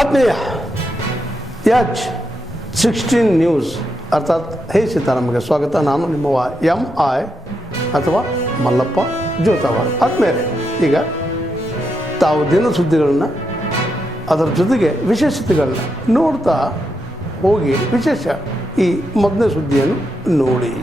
ಆತ್ಮೀಯ H16 news ಅರ್ಥಾತ್ ಹೇ ಸೀತಾರಾಮಗೆ ಸ್ವಾಗತ. ನಾನು ನಿಮ್ಮವ MI ಅಥವಾ ಮಲ್ಲಪ್ಪ ಜೋತಾವಾರ್. ಆದ್ಮೇಲೆ ಈಗ ತಾವು ದಿನ ಸುದ್ದಿಗಳನ್ನ ಅದರ ಜೊತೆಗೆ ವಿಶೇಷತೆಗಳನ್ನ ನೋಡ್ತಾ ಹೋಗಿ ವಿಶೇಷ ಈ ಮೊದಲನೇ ಸುದ್ದಿಯನ್ನು ನೋಡಿ.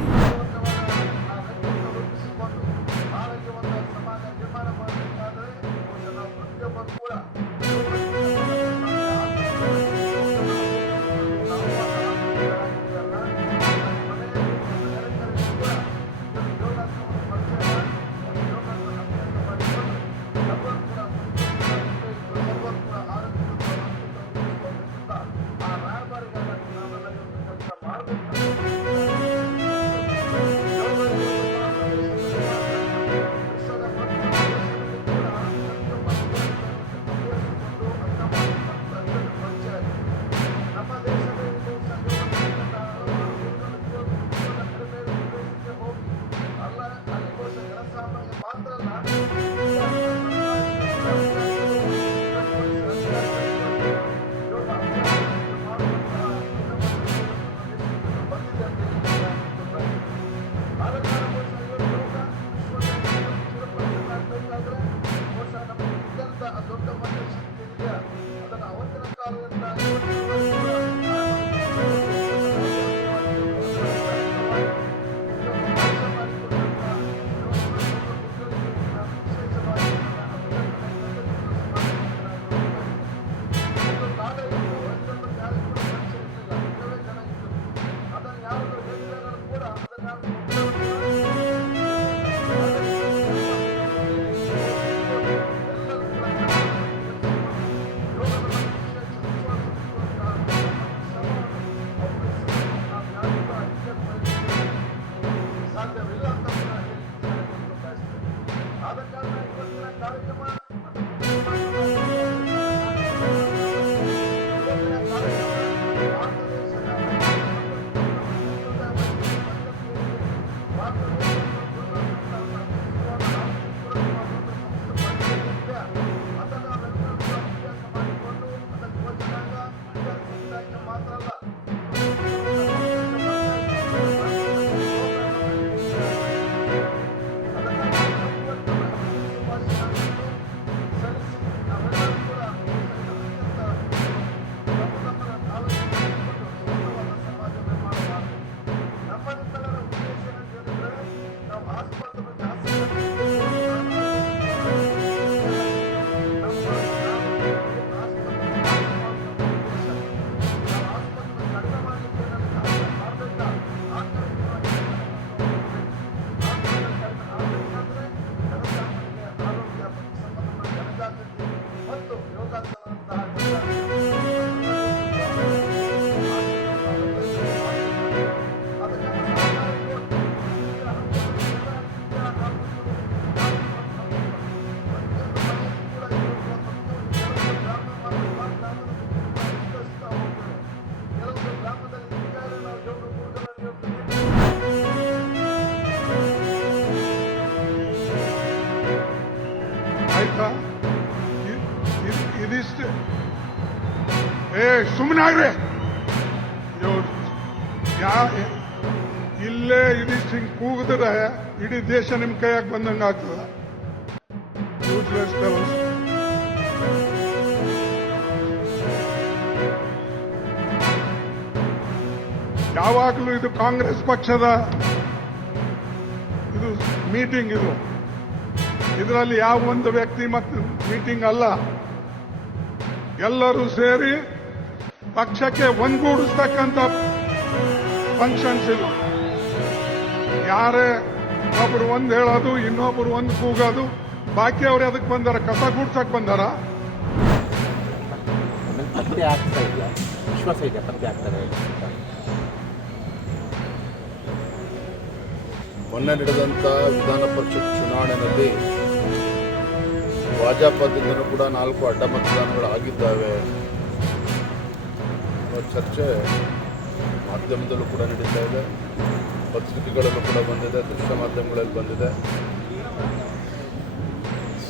ಆಯ್ತಾ? ಇದಿಷ್ಟು ಸುಮ್ಮನಾಗ್ರೆ ಇಲ್ಲೇ ಇದಿಷ್ಟು ಹಿಂಗೆ ಕೂಗಿದ್ರೆ ಇಡೀ ದೇಶ ನಿಮ್ ಕೈಯಾಗ ಬಂದಂಗ ಆಗ್ತದ. Useless fellows. ಯಾವಾಗಲೂ ಇದು ಕಾಂಗ್ರೆಸ್ ಪಕ್ಷದ ಇದು ಮೀಟಿಂಗ್. ಇದರಲ್ಲಿ ಯಾವ ಒಂದು ವ್ಯಕ್ತಿ ಮತ್ತು ಮೀಟಿಂಗ್ ಅಲ್ಲ, ಎಲ್ಲರೂ ಸೇರಿ ಪಕ್ಷಕ್ಕೆ ಒಂದುಗೂಡಿಸ್ತಕ್ಕಂಥ ಫಂಕ್ಷನ್ಸ್ ಇದು. ಯಾರೇ ಒಬ್ರು ಒಂದು ಹೇಳೋದು, ಇನ್ನೊಬ್ರು ಒಂದು ಕೂಗೋದು, ಬಾಕಿ ಅವ್ರು ಅದಕ್ಕೆ ಬಂದಾರ, ಕಸ ಗೂಡ್ಸಕ್ ಬಂದಾರ. ಪತ್ತೆ ಆಗ್ತಾ ಇಲ್ಲ, ವಿಶ್ವಾಸ ಇದೆ ಪತ್ತೆ ಆಗ್ತಾರೆ. ಮೊನ್ನೆ ನಡೆದಂಥ ವಿಧಾನ ಪರಿಷತ್ ಚುನಾವಣೆಯಲ್ಲಿ ಭಾಜಪದಿಂದನೂ ಕೂಡ 4 ಅಡ್ಡ ಮತದಾನಗಳು ಆಗಿದ್ದಾವೆ ಅನ್ನೋ ಚರ್ಚೆ ಮಾಧ್ಯಮದಲ್ಲೂ ಕೂಡ ನಡೀತಾ ಇದೆ, ಪತ್ರಿಕೆಗಳಲ್ಲೂ ಕೂಡ ಬಂದಿದೆ, ದೃಶ್ಯ ಮಾಧ್ಯಮಗಳಲ್ಲಿ ಬಂದಿದೆ.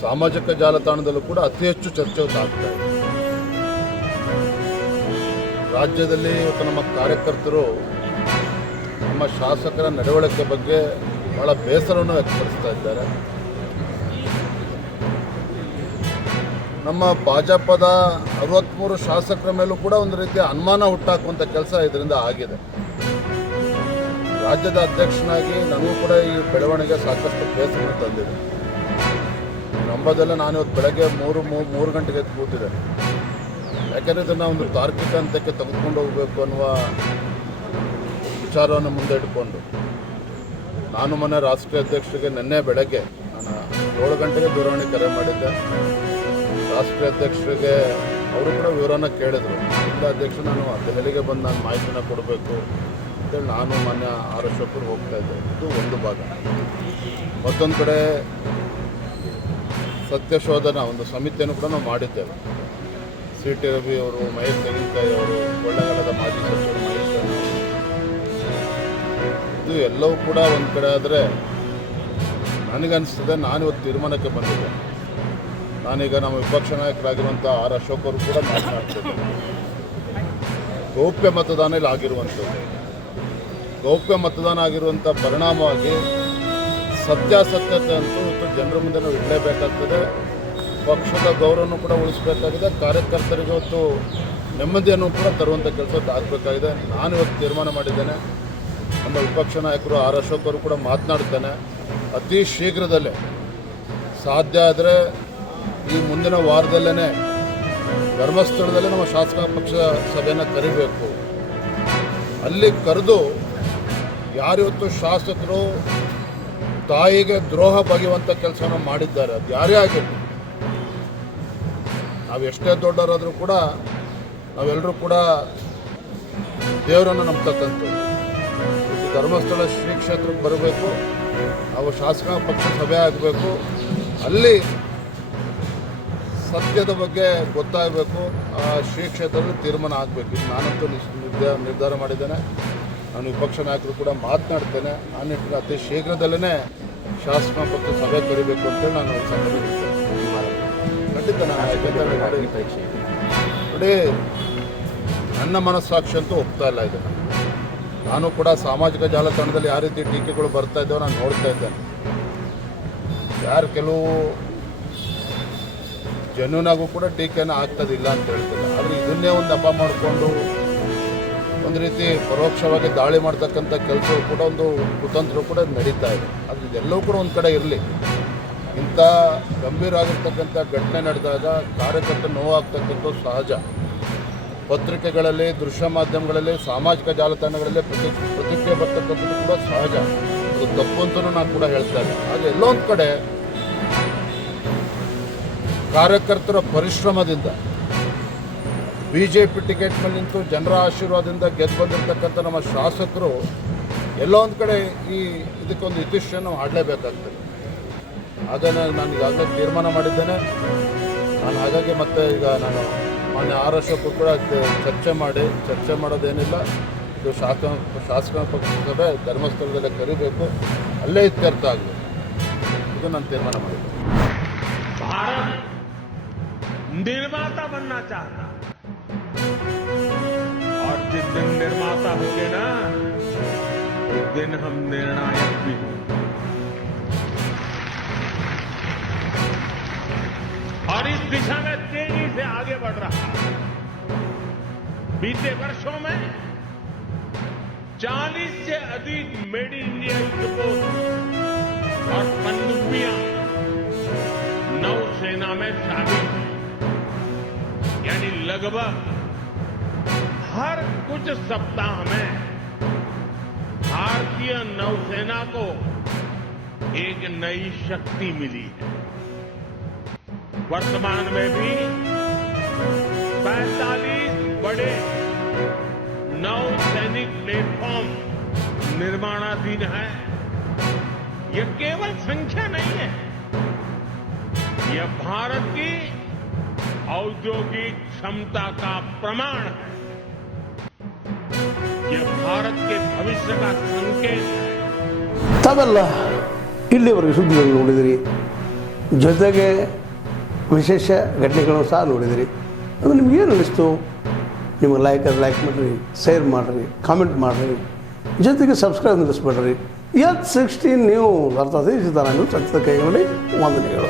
ಸಾಮಾಜಿಕ ಜಾಲತಾಣದಲ್ಲೂ ಕೂಡ ಅತಿ ಹೆಚ್ಚು ಚರ್ಚೆ ಆಗ್ತಾ ಇದೆ. ರಾಜ್ಯದಲ್ಲಿ ಇವತ್ತು ನಮ್ಮ ಕಾರ್ಯಕರ್ತರು ನಮ್ಮ ಶಾಸಕರ ನಡವಳಿಕೆ ಬಗ್ಗೆ ಭಾಳ ಬೇಸರವನ್ನು ವ್ಯಕ್ತಪಡಿಸ್ತಾ ಇದ್ದಾರೆ. ನಮ್ಮ ಭಾಜಪದ 63 ಶಾಸಕರ ಮೇಲೂ ಕೂಡ ಒಂದು ರೀತಿಯ ಅನುಮಾನ ಹುಟ್ಟಾಕುವಂಥ ಕೆಲಸ ಇದರಿಂದ ಆಗಿದೆ. ರಾಜ್ಯದ ಅಧ್ಯಕ್ಷನಾಗಿ ನನಗೂ ಕೂಡ ಈ ಬೆಳವಣಿಗೆ ಸಾಕಷ್ಟು ಬೇಸರ ತಂದಿದೆ. ನಂಬದೆಲ್ಲ ನಾನು ಇವತ್ತು ಬೆಳಗ್ಗೆ ಮೂರು ಗಂಟೆಗೆ ಎದ್ದು ಕೂತಿದ್ದೆ. ಯಾಕೆಂದರೆ ಇದನ್ನು ಒಂದು ತಾರ್ಕಿಕ ಹಂತಕ್ಕೆ ತೆಗೆದುಕೊಂಡು ಹೋಗಬೇಕು ಅನ್ನುವ ವಿಚಾರವನ್ನು ಮುಂದೆ ಇಟ್ಕೊಂಡು ನಾನು ಮೊನ್ನೆ ರಾಷ್ಟ್ರೀಯ ಅಧ್ಯಕ್ಷರಿಗೆ ನಿನ್ನೆ ಬೆಳಗ್ಗೆ ನಾನು 7 ಗಂಟೆಗೆ ದೂರವಾಣಿ ಕರೆ ಮಾಡಿದ್ದೆ. ರಾಷ್ಟ್ರೀಯ ಅಧ್ಯಕ್ಷರಿಗೆ ಅವರು ಕೂಡ ವಿವರನ ಕೇಳಿದರು. ಇಲ್ಲ ಅಧ್ಯಕ್ಷ, ನಾನು ದೆಹಲಿಗೆ ಬಂದು ನಾನು ಮಾಹಿತಿನ ಕೊಡಬೇಕು ಅಂತೇಳಿ ನಾನು ಮೊನ್ನೆ ಆರ್ ಅಶೋಕರು ಹೋಗ್ತಾ ಇದ್ದೆ. ಇದು ಒಂದು ಭಾಗ. ಮತ್ತೊಂದು ಕಡೆ ಸತ್ಯಶೋಧನಾ ಒಂದು ಸಮಿತಿಯನ್ನು ಕೂಡ ನಾವು ಮಾಡಿದ್ದೇವೆ. ಸಿ ಟಿ ರವಿ ಅವರು, ಮಹೇಶ್ ತೆಂಗಿನಕಾಯಿ ಅವರು, ಕೊಳ್ಳೇಗಾಲದ ಮಾಜಿ ಸಚಿವರು ಮಹೇಶ್ ಅವರು, ಇದು ಎಲ್ಲವೂ ಕೂಡ ಒಂದು ಕಡೆ ಆದರೆ ನನಗನ್ನಿಸ್ತದೆ ನಾನು ಇವತ್ತು ತೀರ್ಮಾನಕ್ಕೆ ಬಂದಿದ್ದೆ. ನಾನೀಗ ನಮ್ಮ ವಿಪಕ್ಷ ನಾಯಕರಾಗಿರುವಂಥ ಆರ್ ಅಶೋಕ್ ಅವರು ಕೂಡ ಮಾತನಾಡ್ತಿದ್ದೆ. ಗೌಪ್ಯ ಮತದಾನ ಇಲ್ಲಿ ಆಗಿರುವಂಥದ್ದು, ಗೌಪ್ಯ ಮತದಾನ ಆಗಿರುವಂಥ ಪರಿಣಾಮವಾಗಿ ಸತ್ಯಾಸತ್ಯತೆ ಅಂತೂ ಇವತ್ತು ಜನರ ಮುಂದೆ ನಾವು ಇಡಲೇಬೇಕಾಗ್ತದೆ. ಪಕ್ಷದ ಗೌರವವನ್ನು ಕೂಡ ಉಳಿಸಬೇಕಾಗಿದೆ. ಕಾರ್ಯಕರ್ತರಿಗೆ ಇವತ್ತು ನೆಮ್ಮದಿಯನ್ನು ಕೂಡ ತರುವಂಥ ಕೆಲಸ ಆಗಬೇಕಾಗಿದೆ. ನಾನು ಇವತ್ತು ತೀರ್ಮಾನ ಮಾಡಿದ್ದೇನೆ. ನಮ್ಮ ವಿಪಕ್ಷ ನಾಯಕರು ಆರ್ ಅಶೋಕ್ ಅವರು ಕೂಡ ಮಾತನಾಡ್ತೇನೆ. ಅತಿ ಶೀಘ್ರದಲ್ಲೇ ಸಾಧ್ಯ ಆದರೆ ಈ ಮುಂದಿನ ವಾರದಲ್ಲೇ ಧರ್ಮಸ್ಥಳದಲ್ಲೇ ನಮ್ಮ ಶಾಸಕ ಪಕ್ಷ ಸಭೆಯನ್ನು ಕರಿಬೇಕು. ಅಲ್ಲಿ ಕರೆದು ಯಾರಿವತ್ತು ಶಾಸಕರು ತಾಯಿಗೆ ದ್ರೋಹ ಬಗೆಯುವಂಥ ಕೆಲಸವನ್ನು ಮಾಡಿದ್ದಾರೆ, ಅದು ಯಾರೇ ಆಗಿರಲಿ, ನಾವು ಎಷ್ಟೇ ದೊಡ್ಡವರಾದರೂ ಕೂಡ ನಾವೆಲ್ಲರೂ ಕೂಡ ದೇವರನ್ನು ನಂಬ್ತಕ್ಕಂಥದ್ದು. ಧರ್ಮಸ್ಥಳ ಶ್ರೀ ಕ್ಷೇತ್ರಕ್ಕೆ ಬರಬೇಕು, ನಾವು ಶಾಸಕ ಪಕ್ಷ ಸಭೆ ಆಗಬೇಕು, ಅಲ್ಲಿ ಸತ್ಯದ ಬಗ್ಗೆ ಗೊತ್ತಾಗಬೇಕು, ಆ ಶ್ರೀ ಕ್ಷೇತ್ರದಲ್ಲಿ ತೀರ್ಮಾನ ಆಗಬೇಕು. ಇದು ನಾನಂತೂ ನಿರ್ಧಾರ ಮಾಡಿದ್ದೇನೆ. ನಾನು ವಿಪಕ್ಷ ನಾಯಕರು ಕೂಡ ಮಾತನಾಡ್ತೇನೆ. ಆ ನಿಟ್ಟಿನಲ್ಲಿ ಅತಿ ಶೀಘ್ರದಲ್ಲೇ ಶಾಸಕ ಪಕ್ಷ ಸಭೆ ಕರಿಬೇಕು ಅಂತೇಳಿ ನಾನು ಸಂಘಟನೆ ಖಂಡಿತ ನೋಡಿ, ನನ್ನ ಮನಸ್ಸಾಕ್ಷಿ ಅಂತೂ ಒಪ್ತಾ ಇಲ್ಲ ಇದು. ನಾನು ಕೂಡ ಸಾಮಾಜಿಕ ಜಾಲತಾಣದಲ್ಲಿ ಯಾವ ರೀತಿ ಟೀಕೆಗಳು ಬರ್ತಾ ಇದ್ದಾವೆ ನಾನು ನೋಡ್ತಾ ಇದ್ದೇನೆ. ಯಾರು ಕೆಲವು ಜೆನ್ಯೂನಾಗೂ ಕೂಡ ಟೀಕೆಯನ್ನು ಆಗ್ತದಿಲ್ಲ ಅಂತ ಹೇಳ್ತಿಲ್ಲ. ಆದರೆ ಇದನ್ನೇ ಒಂದು ನೆಪ ಮಾಡಿಕೊಂಡು ಒಂದು ರೀತಿ ಪರೋಕ್ಷವಾಗಿ ದಾಳಿ ಮಾಡ್ತಕ್ಕಂಥ ಕೆಲಸವು ಕೂಡ ಒಂದು ಕುತಂತ್ರ ಕೂಡ ನಡೀತಾ ಇದೆ. ಆದರೆ ಇದೆಲ್ಲವೂ ಕೂಡ ಒಂದು ಕಡೆ ಇರಲಿ. ಇಂಥ ಗಂಭೀರ ಆಗಿರ್ತಕ್ಕಂಥ ಘಟನೆ ನಡೆದಾಗ ಕಾರ್ಯಕರ್ತ ನೋವಾಗ್ತಕ್ಕಂಥದ್ದು ಸಹಜ. ಪತ್ರಿಕೆಗಳಲ್ಲಿ, ದೃಶ್ಯ ಮಾಧ್ಯಮಗಳಲ್ಲಿ, ಸಾಮಾಜಿಕ ಜಾಲತಾಣಗಳಲ್ಲಿ ಪ್ರತಿಕ್ರಿಯೆ ಬರ್ತಕ್ಕಂಥದ್ದು ಕೂಡ ಸಹಜ. ಅದು ತಪ್ಪು ಅಂತಲೂ ನಾನು ಕೂಡ ಹೇಳ್ತಾ ಇದ್ದೆ. ಆದರೆ ಎಲ್ಲೋ ಒಂದು ಕಡೆ ಕಾರ್ಯಕರ್ತರ ಪರಿಶ್ರಮದಿಂದ BJP ಟಿಕೆಟ್ ಮೇಲೆ ನಿಂತು ಜನರ ಆಶೀರ್ವಾದದಿಂದ ಗೆದ್ದು ಬಂದಿರತಕ್ಕಂಥ ನಮ್ಮ ಶಾಸಕರು ಎಲ್ಲೋ ಒಂದು ಕಡೆ ಇದಕ್ಕೊಂದು ಇತಿಶ್ಯನ್ನು ಆಡಲೇಬೇಕಾಗ್ತದೆ. ಹಾಗಾಗಿ ನಾನು ಈಗಾಗಲೇ ತೀರ್ಮಾನ ಮಾಡಿದ್ದೇನೆ. ನಾನು ಹಾಗಾಗಿ ಮತ್ತೆ ಈಗ ನಾನು ಮಾನ್ಯ ಆರ್ ಅಶೋಕ್ ಕೂಡ ಚರ್ಚೆ ಮಾಡೋದೇನಿಲ್ಲ. ಇದು ಶಾಸಕ ಪಕ್ಷ ಸಭೆ ಧರ್ಮಸ್ಥಳದಲ್ಲೇ ಕರಿಬೇಕು, ಅಲ್ಲೇ ಇತ್ಯರ್ಥ ಆಗಬೇಕು. ಇದು ನಾನು ತೀರ್ಮಾನ ಮಾಡಿದ್ದೆ. भारत निर्माता बनना चाहता और जिस दिन निर्माता होंगे ना, उस दिन हम निर्णायक भी होंगे। और इस दिशा में तेजी से आगे बढ़ रहा है। बीते वर्षों में 40 से अधिक मेड इन इंडिया युद्धपोत और पनडुब्बियां नौसेना में शामिल है। यानी लगभग हर कुछ सप्ताह में भारतीय नौसेना को एक नई शक्ति मिली है। वर्तमान में भी 45 बड़े नौसैनिक प्लेटफॉर्म निर्माणाधीन है। यह केवल संख्या नहीं है, यह भारत की औद्योगिक क्षमता का प्रमाण है। यह भारत के भविष्य का संकेत है। ತಾವೆಲ್ಲ ಇಲ್ಲಿವರೆಗೆ ಸುದ್ದಿಗಳನ್ನು ನೋಡಿದಿರಿ, ಜೊತೆಗೆ ವಿಶೇಷ ಘಟನೆಗಳನ್ನು ಸಹ ನೋಡಿದಿರಿ. ಅದು ನಿಮಗೇನು ಅನ್ನಿಸ್ತು? ನಿಮಗೆ ಲೈಕ್ ಮಾಡಿರಿ, ಶೇರ್ ಮಾಡಿರಿ, ಕಾಮೆಂಟ್ ಮಾಡಿರಿ, ಜೊತೆಗೆ ಸಬ್ಸ್ಕ್ರೈಬ್ ನಿಲ್ಲಿಸ್ಬೇಡ್ರಿ. H16 ನ್ಯೂಸ್ ಅರ್ಥಾತ್ ಸತ್ಯದ ಕೈಗೊಂಡು ವಂದನೆಗಳು.